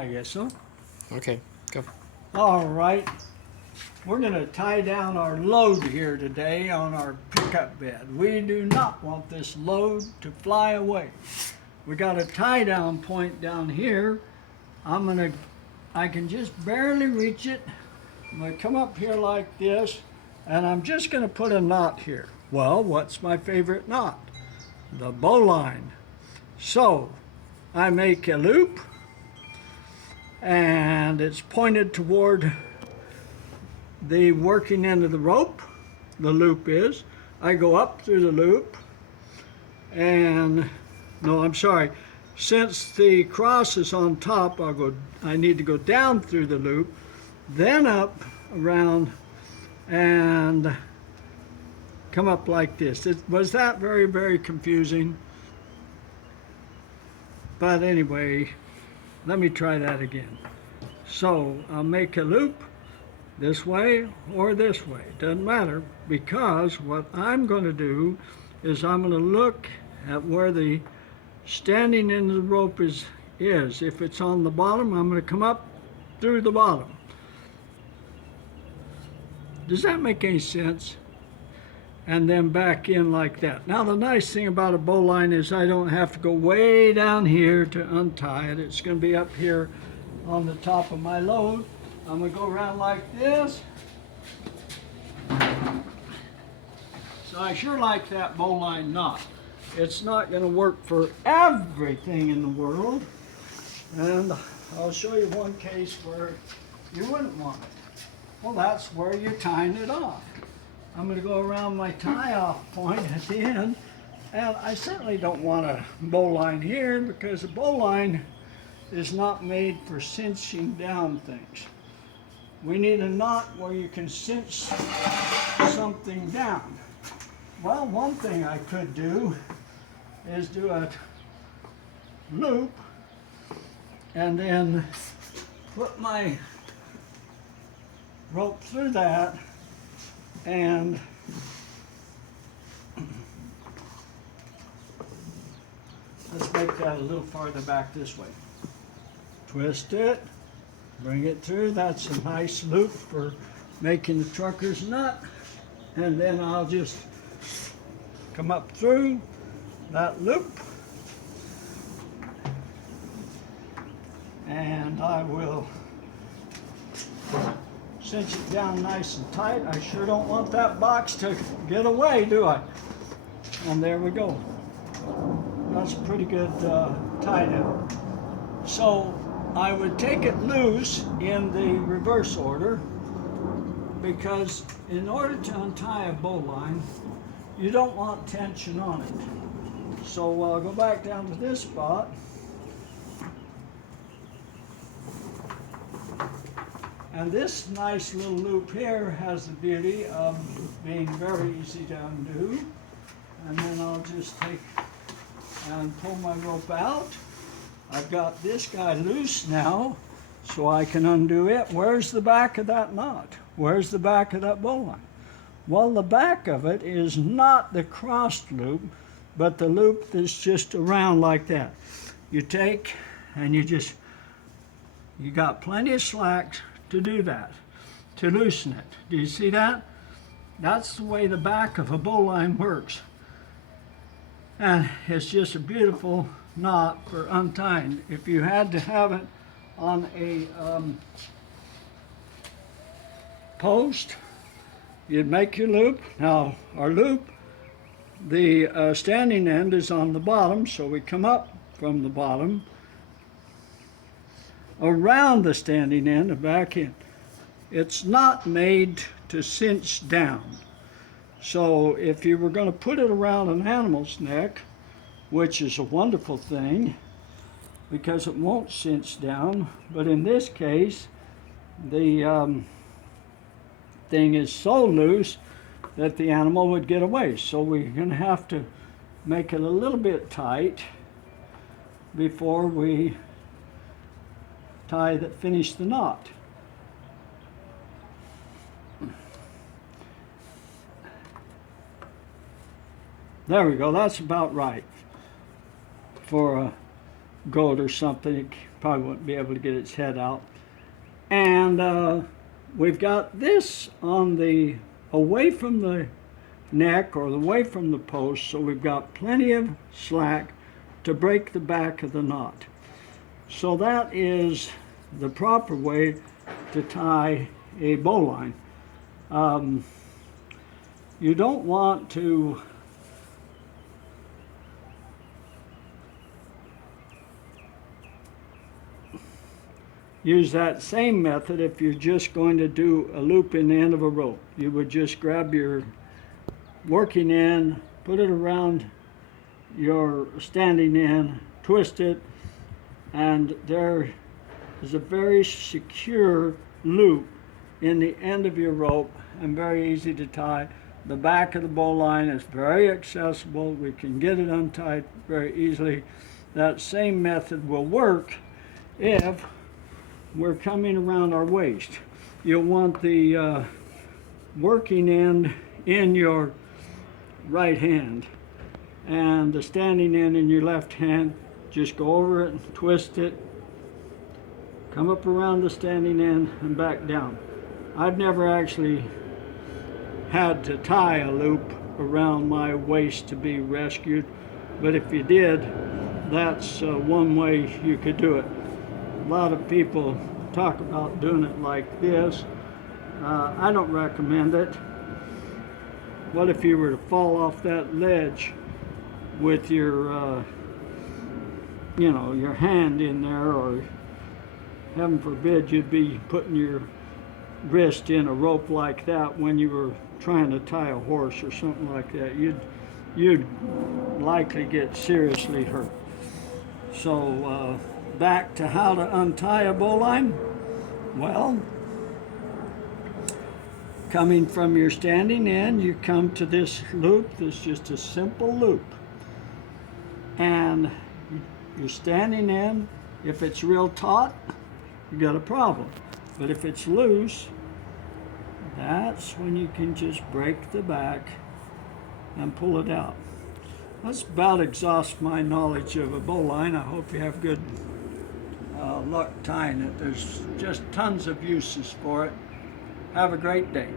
I guess so. Okay, go. All right. We're going to tie down our load here today on our pickup bed. We do not want this load to fly away. We got a tie down point down here. I can just barely reach it. I'm going to come up here like this, and I'm just going to put a knot here. Well, what's my favorite knot? The bowline. So I make a loop, and it's pointed toward the working end of the rope. The loop is. I go up through the loop, and no, I'm sorry. Since the cross is on top, I need to go down through the loop, then up around and come up like this. Was that very, very confusing? But anyway, let me try that again. So I'll make a loop this way or this way. Doesn't matter, because what I'm going to do is I'm going to look at where the standing end of the rope is. If it's on the bottom, I'm going to come up through the bottom. Does that make any sense? And then back in like that. Now the nice thing about a bowline is I don't have to go way down here to untie it. It's going to be up here on the top of my load. I'm going to go around like this. So I sure like that bowline knot. It's not going to work for everything in the world. And I'll show you one case where you wouldn't want it. Well, that's where you're tying it off. I'm going to go around my tie-off point at the end, and I certainly don't want a bowline here because a bowline is not made for cinching down things. We need a knot where you can cinch something down. Well, one thing I could do is do a loop and then put my rope through that, and let's make that a little farther back this way. Twist it, bring it through. That's a nice loop for making the trucker's nut. And then I'll just come up through that loop, and I will cinch it down nice and tight. I sure don't want that box to get away, do I? And there we go. That's a pretty good tie down. So I would take it loose in the reverse order, because in order to untie a bowline, you don't want tension on it. So I'll go back down to this spot. And this nice little loop here has the beauty of being very easy to undo. And then I'll just take and pull my rope out. I've got this guy loose now, so I can undo it. Where's the back of that knot? Where's the back of that bowline? Well, the back of it is not the crossed loop, but the loop that's just around like that. You take and you got plenty of slack to do that, to loosen it. Do you see that? That's the way the back of a bowline works. And it's just a beautiful knot for untying. If you had to have it on a post, you'd make your loop. Now, our loop, the standing end is on the bottom, so we come up from the bottom, around the standing end and back in. It's not made to cinch down. So if you were going to put it around an animal's neck, which is a wonderful thing because it won't cinch down, but in this case, the thing is so loose that the animal would get away. So we're going to have to make it a little bit tight before we finish the knot. There we go. That's about right for a goat or something. probably wouldn't be able to get its head out. And we've got this on the away from the neck or away from the post, so we've got plenty of slack to break the back of the knot. So that is the proper way to tie a bowline. You don't want to use that same method if you're just going to do a loop in the end of a rope. You would just grab your working end, put it around your standing end, twist it, and there is a very secure loop in the end of your rope and very easy to tie. The back of the bowline is very accessible. We can get it untied very easily. That same method will work if we're coming around our waist. You'll want the working end in your right hand and the standing end in your left hand. Just go over it and twist it, come up around the standing end and back down. I've never actually had to tie a loop around my waist to be rescued, but if you did, that's one way you could do it. A lot of people talk about doing it like this. I don't recommend it. What if you were to fall off that ledge with your your hand in there, or heaven forbid you'd be putting your wrist in a rope like that when you were trying to tie a horse or something like that. You'd likely get seriously hurt. So back to how to untie a bowline. Well, coming from your standing end, you come to this loop. This is just a simple loop. And your standing end, if it's real taut, you got a problem. But if it's loose, that's when you can just break the back and pull it out. That's about exhausts my knowledge of a bowline. I hope you have good luck tying it. There's just tons of uses for it. Have a great day.